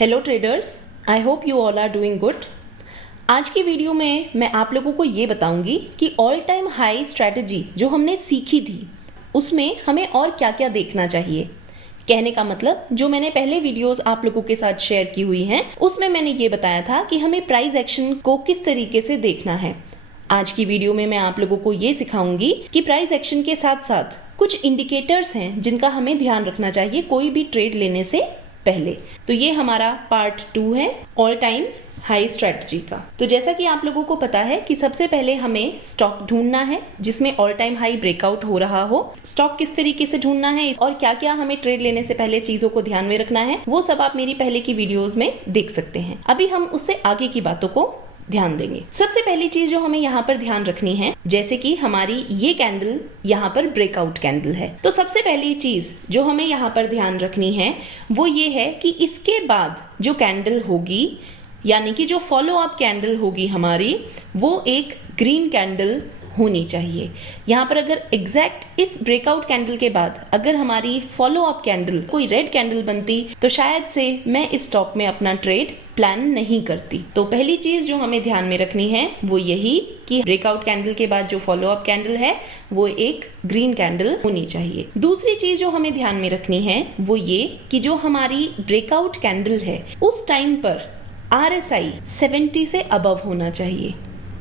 Hello traders, I hope you all are doing good. आज की video में मैं आप लोगों को ये बताऊंगी कि ऑल टाइम हाई स्ट्रैटेजी जो हमने सीखी थी उसमें हमें और क्या क्या देखना चाहिए। कहने का मतलब जो मैंने पहले वीडियोस आप लोगों के साथ शेयर की हुई हैं उसमें मैंने ये बताया था कि हमें प्राइस एक्शन को किस तरीके से देखना है। आज की वीडियो में मैं आप लोगों को ये सिखाऊंगी कि प्राइस एक्शन के साथ साथ कुछ इंडिकेटर्स हैं जिनका हमें ध्यान रखना चाहिए कोई भी ट्रेड लेने से पहले। तो ये हमारा पार्ट 2 है ऑल टाइम हाई स्ट्रैटेजी का। तो जैसा कि आप लोगों को पता है कि सबसे पहले हमें स्टॉक ढूंढना है जिसमें ऑल टाइम हाई ब्रेकआउट हो रहा हो। स्टॉक किस तरीके से ढूंढना है और क्या क्या हमें ट्रेड लेने से पहले चीजों को ध्यान में रखना है वो सब आप मेरी पहले की वीडियोस में देख सकते हैं। अभी हम उससे आगे की बातों को ध्यान देंगे। सबसे पहली चीज जो हमें यहाँ पर ध्यान रखनी है, जैसे कि हमारी ये कैंडल यहाँ पर ब्रेकआउट कैंडल है, तो सबसे पहली चीज जो हमें यहाँ पर ध्यान रखनी है वो ये है कि इसके बाद जो कैंडल होगी यानी कि जो फॉलो अप कैंडल होगी हमारी वो एक ग्रीन कैंडल होनी चाहिए। यहाँ पर अगर एग्जैक्ट इस ब्रेकआउट कैंडल के बाद अगर हमारी फॉलो अप कैंडल कोई रेड कैंडल बनती तो शायद से मैं इस स्टॉक में अपना ट्रेड प्लान नहीं करती। तो पहली चीज जो हमें ध्यान में रखनी है वो यही कि ब्रेकआउट कैंडल के बाद जो फॉलो अप कैंडल है वो एक ग्रीन कैंडल होनी चाहिए। दूसरी चीज जो हमें ध्यान में रखनी है वो ये कि जो हमारी ब्रेकआउट कैंडल है उस टाइम पर RSI 70 से अबव होना चाहिए।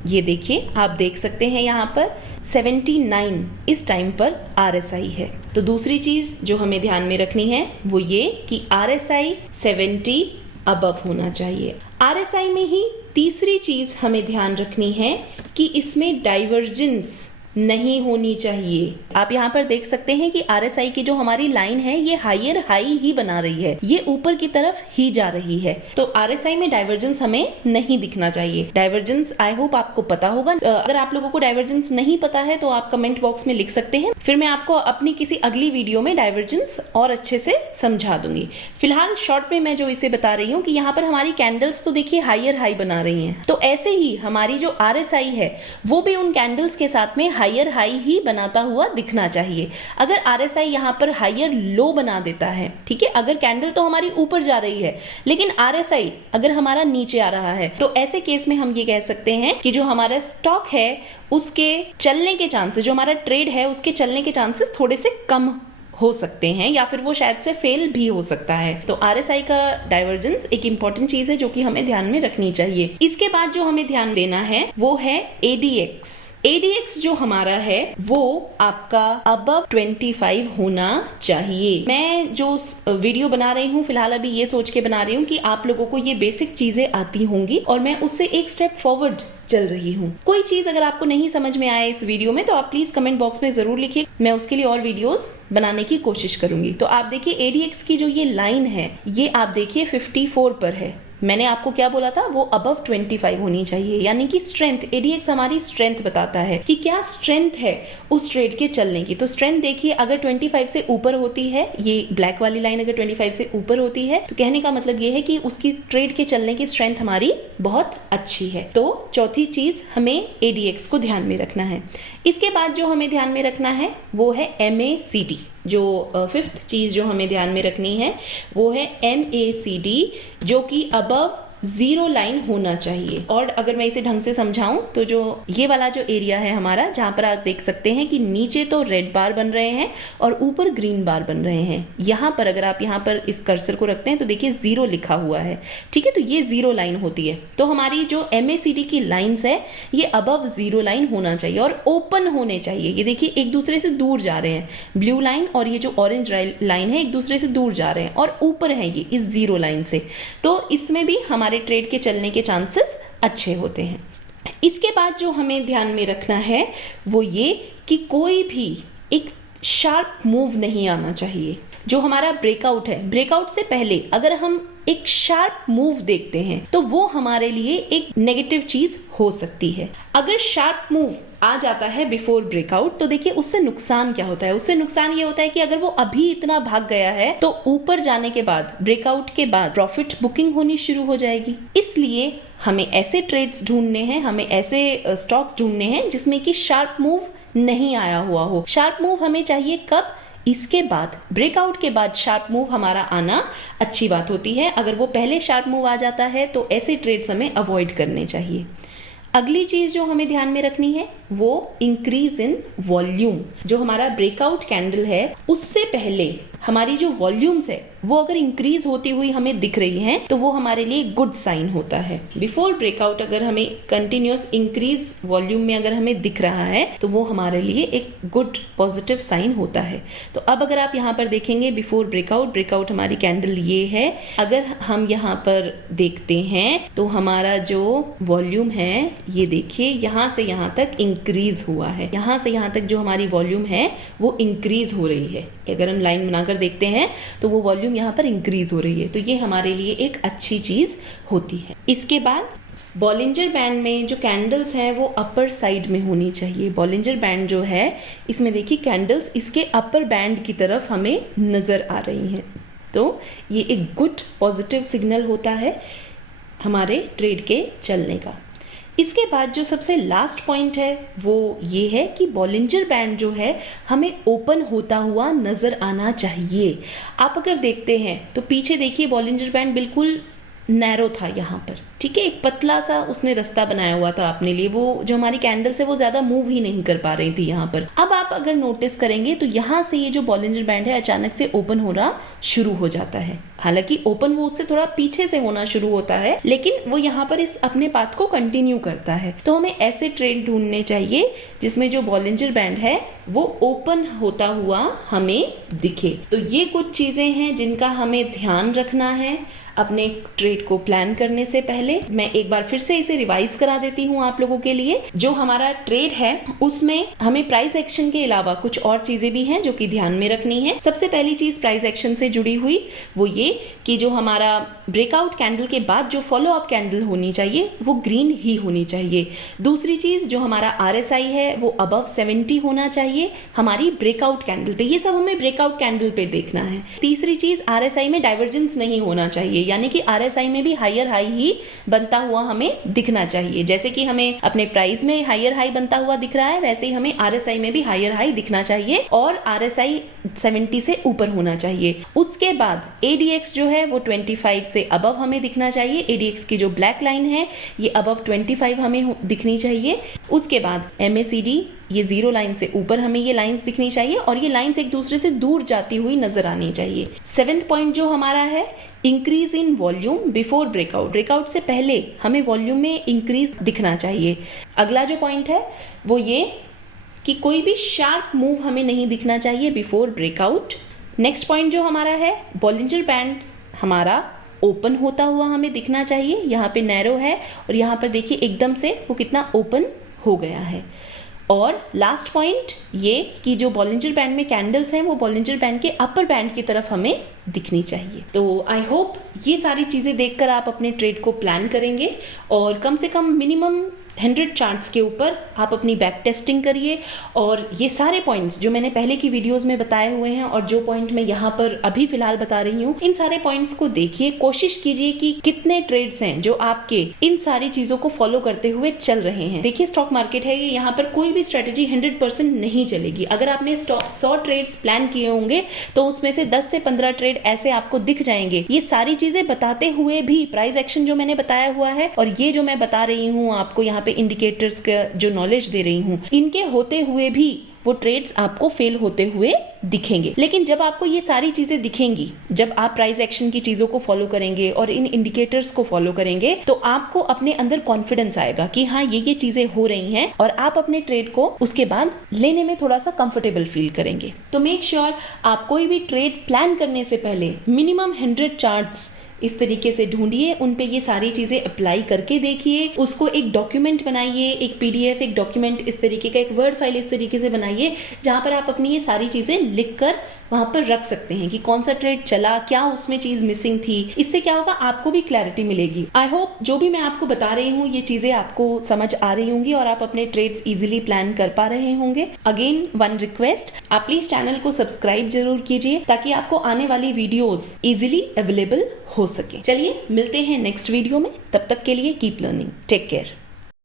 ये देखिए, आप देख सकते हैं यहाँ पर 79 इस टाइम पर RSI है। तो दूसरी चीज जो हमें ध्यान में रखनी है वो ये कि RSI 70 अबव होना चाहिए। RSI में ही तीसरी चीज हमें ध्यान रखनी है कि इसमें डाइवर्जेंस नहीं होनी चाहिए। आप यहाँ पर देख सकते हैं कि RSI की जो हमारी लाइन है ये हायर हाई ही बना रही है, ये ऊपर की तरफ ही जा रही है। तो RSI में डाइवर्जेंस हमें नहीं दिखना चाहिए। डाइवर्जेंस आई होप आपको पता होगा। अगर आप लोगों को डाइवर्जेंस नहीं पता है तो आप कमेंट बॉक्स में लिख सकते हैं, फिर मैं आपको अपनी किसी अगली वीडियो में डाइवर्जेंस और अच्छे से समझा दूंगी। फिलहाल शॉर्ट में मैं जो इसे बता रही हूँ कि यहाँ पर हमारी कैंडल्स तो देखिए हायर हाई बना रही है, तो ऐसे ही हमारी जो RSI है वो भी उन कैंडल्स के साथ में हायर हाई ही बनाता हुआ दिखना चाहिए। अगर RSI यहाँ पर हायर लो बना देता है, ठीक है, अगर कैंडल तो हमारी ऊपर जा रही है लेकिन RSI अगर हमारा नीचे आ रहा है तो ऐसे केस में हम ये कह सकते हैं कि जो हमारा स्टॉक है उसके चलने के चांसेस, जो हमारा ट्रेड है उसके चलने के चांसेस थोड़े से कम हो सकते हैं या फिर वो शायद से फेल भी हो सकता है। तो RSI का डाइवर्जेंस एक इंपॉर्टेंट चीज है जो कि हमें ध्यान में रखनी चाहिए। इसके बाद जो हमें ध्यान देना है वो है ADX जो हमारा है वो आपका अबव 25 होना चाहिए। मैं जो वीडियो बना रही हूँ फिलहाल अभी ये सोच के बना रही हूँ कि आप लोगों को ये बेसिक चीजें आती होंगी और मैं उससे एक स्टेप फॉरवर्ड चल रही हूँ। कोई चीज अगर आपको नहीं समझ में आए इस वीडियो में तो आप प्लीज कमेंट बॉक्स में जरूर लिखिए, मैं उसके लिए और वीडियोस बनाने की कोशिश करूंगी। तो आप देखिए ADX की जो ये लाइन है ये आप देखिए 54 पर है। मैंने आपको क्या बोला था, वो अबव 25 होनी चाहिए, यानी कि स्ट्रेंथ, ADX हमारी स्ट्रेंथ बताता है कि क्या स्ट्रेंथ है उस ट्रेड के चलने की। तो स्ट्रेंथ देखिए अगर 25 से ऊपर होती है, ये ब्लैक वाली लाइन अगर 25 से ऊपर होती है तो कहने का मतलब ये है कि उसकी ट्रेड के चलने की स्ट्रेंथ हमारी बहुत अच्छी है। तो चौथी चीज हमें ADX को ध्यान में रखना है। इसके बाद जो हमें ध्यान में रखना है वो है MACD। जो फिफ्थ चीज जो हमें ध्यान में रखनी है वो है MACD जो कि अबव 0 लाइन होना चाहिए। और अगर मैं इसे ढंग से समझाऊं तो जो ये वाला जो एरिया है हमारा, जहां पर आप देख सकते हैं कि नीचे तो रेड बार बन रहे हैं और ऊपर ग्रीन बार बन रहे हैं, यहाँ पर अगर आप यहाँ पर इस कर्सर को रखते हैं तो देखिए 0 लिखा हुआ है, ठीक है, तो ये 0 लाइन होती है। तो हमारी जो MACD की लाइंस है ये अबव 0 लाइन होना चाहिए और ओपन होने चाहिए। ये देखिए एक दूसरे से दूर जा रहे हैं, ब्लू लाइन और ये जो ऑरेंज लाइन है एक दूसरे से दूर जा रहे हैं और ऊपर है ये इस 0 लाइन से, तो इसमें भी हमारे ट्रेड के चलने के चांसेस अच्छे होते हैं। इसके बाद जो हमें ध्यान में रखना है वो ये कि कोई भी एक शार्प मूव नहीं आना चाहिए। जो हमारा ब्रेकआउट है, ब्रेकआउट से पहले अगर हम एक शार्प मूव देखते हैं तो वो हमारे लिए एक नेगेटिव चीज हो सकती है। अगर शार्प मूव आ जाता है बिफोर ब्रेकआउट तो देखिए उससे नुकसान क्या होता है, उससे नुकसान ये होता है कि अगर वो अभी इतना भाग गया है तो ऊपर जाने के बाद, ब्रेकआउट के बाद प्रॉफिट बुकिंग होनी शुरू हो जाएगी। इसलिए हमें ऐसे ट्रेड्स ढूंढने हैं, हमें ऐसे स्टॉक्स ढूंढने हैं जिसमें कि शार्प मूव नहीं आया हुआ हो। शार्प मूव हमें चाहिए कब, इसके बाद ब्रेकआउट के बाद शार्प मूव हमारा आना अच्छी बात होती है। अगर वो पहले शार्प मूव आ जाता है तो ऐसे ट्रेड्स हमें अवॉइड करने चाहिए। अगली चीज जो हमें ध्यान में रखनी है वो इंक्रीज इन वॉल्यूम। जो हमारा ब्रेकआउट कैंडल है उससे पहले हमारी जो वॉल्यूम्स है वो अगर इंक्रीज होती हुई हमें दिख रही हैं तो वो हमारे लिए गुड साइन होता है। बिफोर ब्रेकआउट अगर हमें कंटिन्यूअस इंक्रीज वॉल्यूम में अगर हमें दिख रहा है तो वो हमारे लिए एक गुड पॉजिटिव साइन होता है। तो अब अगर आप यहाँ पर देखेंगे बिफोर ब्रेकआउट हमारी कैंडल ये है। अगर हम यहाँ पर देखते हैं तो हमारा जो वॉल्यूम है ये देखिए यहाँ से यहाँ तक इंक्रीज हुआ है। यहाँ से यहाँ तक जो हमारी वॉल्यूम है वो इंक्रीज हो रही है। अगर हम लाइन बनाकर देखते हैं तो वो वॉल्यूम यहाँ पर इंक्रीज हो रही है, तो ये हमारे लिए एक अच्छी चीज होती है। इसके बाद बॉलिंजर बैंड में जो कैंडल्स हैं वो अपर साइड में होनी चाहिए। बॉलिंजर बैंड जो है इसमें देखिए कैंडल्स इसके अपर बैंड की तरफ हमें नजर आ रही हैं, तो ये एक गुड पॉजिटिव सिग्नल होता है हमारे ट्रेड के चलने का। इसके बाद जो सबसे लास्ट पॉइंट है वो ये है कि बॉलिंजर बैंड जो है हमें ओपन होता हुआ नजर आना चाहिए। आप अगर देखते हैं तो पीछे देखिए बॉलिंजर बैंड बिल्कुल नैरो था यहाँ पर, ठीक है, एक पतला सा उसने रास्ता बनाया हुआ था अपने लिए। वो जो हमारी कैंडल्स है वो ज्यादा मूव ही नहीं कर पा रही थी यहाँ पर। अब आप अगर नोटिस करेंगे तो यहाँ से ये जो बॉलिंजर बैंड है अचानक से ओपन होना शुरू हो जाता है। हालांकि ओपन वो उससे थोड़ा पीछे से होना शुरू होता है, लेकिन वो यहाँ पर इस अपने पाथ को कंटिन्यू करता है। तो हमें ऐसे ट्रेड ढूंढने चाहिए जिसमें जो बॉलिंजर बैंड है वो ओपन होता हुआ हमें दिखे। तो ये कुछ चीजें हैं जिनका हमें ध्यान रखना है अपने ट्रेड को प्लान करने से पहले। मैं एक बार फिर से इसे रिवाइज करा देती हूँ आप लोगों के लिए। जो हमारा ट्रेड है उसमें हमें प्राइस एक्शन के अलावा कुछ और चीजें भी हैं जो कि ध्यान में रखनी है। सबसे पहली चीज प्राइस एक्शन से जुड़ी हुई वो ये कि जो हमारा ब्रेकआउट कैंडल के बाद जो फॉलो अप कैंडल होनी चाहिए वो ग्रीन ही होनी चाहिए। दूसरी चीज जो हमारा RSI है वो अबव 70 होना चाहिए हमारी ब्रेकआउट कैंडल पे। ये सब हमें ब्रेकआउट कैंडल पे देखना है। तीसरी चीज RSI में डाइवर्जेंस नहीं होना चाहिए, यानी कि RSI में भी हायर हाई ही बनता हुआ हमें दिखना चाहिए। जैसे कि हमें अपने प्राइस में हायर हाई बनता हुआ दिख रहा है वैसे ही हमें RSI में भी हायर हाई दिखना चाहिए और RSI 70 से ऊपर होना चाहिए। उसके बाद ADX जो है वो 25 से अबव हमें दिखना चाहिए। ADX की जो ब्लैक लाइन है ये अबव 25 हमें दिखनी चाहिए। उसके बाद MACD ये 0 लाइन से ऊपर हमें ये लाइंस दिखनी चाहिए और ये लाइंस एक दूसरे से दूर जाती हुई नजर आनी चाहिए। 7th पॉइंट जो हमारा है increase in volume before breakout. Breakout से पहले हमें वॉल्यूम में इंक्रीज दिखना चाहिए। अगला जो पॉइंट है वो ये कि कोई भी शार्प मूव हमें नहीं दिखना चाहिए बिफोर ब्रेकआउट। नेक्स्ट पॉइंट जो हमारा है बॉलिंजर बैंड हमारा ओपन होता हुआ हमें दिखना चाहिए। यहाँ पे नैरो है और यहाँ पर देखिए एकदम से वो कितना ओपन हो गया है। और लास्ट पॉइंट ये कि जो बॉलिंजर बैंड में कैंडल्स हैं वो बॉलिंजर बैंड के अपर बैंड की तरफ हमें दिखनी चाहिए। तो आई होप ये सारी चीजें देखकर आप अपने ट्रेड को प्लान करेंगे और कम से कम मिनिमम 100 चार्ट्स के ऊपर आप अपनी बैक टेस्टिंग करिए। और ये सारे पॉइंट्स जो मैंने पहले की वीडियोस में बताए हुए हैं और जो पॉइंट मैं यहाँ पर अभी फिलहाल बता रही हूँ, इन सारे पॉइंट्स को देखिए। कोशिश कीजिए कि कितने ट्रेड्स हैं जो आपके इन सारी चीजों को फॉलो करते हुए चल रहे हैं। देखिए स्टॉक मार्केट है, यहाँ पर कोई भी स्ट्रेटेजी 100% नहीं चलेगी। अगर आपने 100 ट्रेड्स प्लान किए होंगे तो उसमें से 10 से 15 ट्रेड ऐसे आपको दिख जाएंगे। ये सारी चीजें बताते हुए भी प्राइस एक्शन जो मैंने बताया हुआ है और ये जो मैं बता रही हूँ आपको यहाँ पे इंडिकेटर्स का जो नॉलेज दे रही हूँ, इनके होते हुए भी वो ट्रेड्स आपको फेल होते हुए दिखेंगे। लेकिन जब आपको ये सारी चीजें दिखेंगी, जब आप प्राइस एक्शन की चीजों को फॉलो करेंगे और इन इंडिकेटर्स को फॉलो करेंगे तो आपको अपने अंदर कॉन्फिडेंस आएगा कि हाँ ये चीजें हो रही हैं और आप अपने ट्रेड को उसके बाद लेने में थोड़ा सा कंफर्टेबल फील करेंगे। तो मेक श्योर आप कोई भी ट्रेड प्लान करने से पहले मिनिमम 100 चार्ट्स इस तरीके से ढूंढिए, उन पे ये सारी चीजें अप्लाई करके देखिए, उसको एक डॉक्यूमेंट बनाइए, एक PDF, एक डॉक्यूमेंट इस तरीके का, एक वर्ड फाइल इस तरीके से बनाइए जहां पर आप अपनी ये सारी चीजें लिखकर वहां पर रख सकते हैं कि कौन सा ट्रेड चला, क्या उसमें चीज मिसिंग थी। इससे क्या होगा, आपको भी क्लैरिटी मिलेगी। आई होप जो भी मैं आपको बता रही हूँ ये चीजें आपको समझ आ रही होंगी और आप अपने ट्रेड्स इजीली प्लान कर पा रहे होंगे। अगेन वन रिक्वेस्ट, आप प्लीज चैनल को सब्सक्राइब जरूर कीजिए ताकि आपको आने वाली वीडियोस इजीली अवेलेबल हो सके। चलिए मिलते हैं नेक्स्ट वीडियो में, तब तक के लिए कीप लर्निंग, टेक केयर।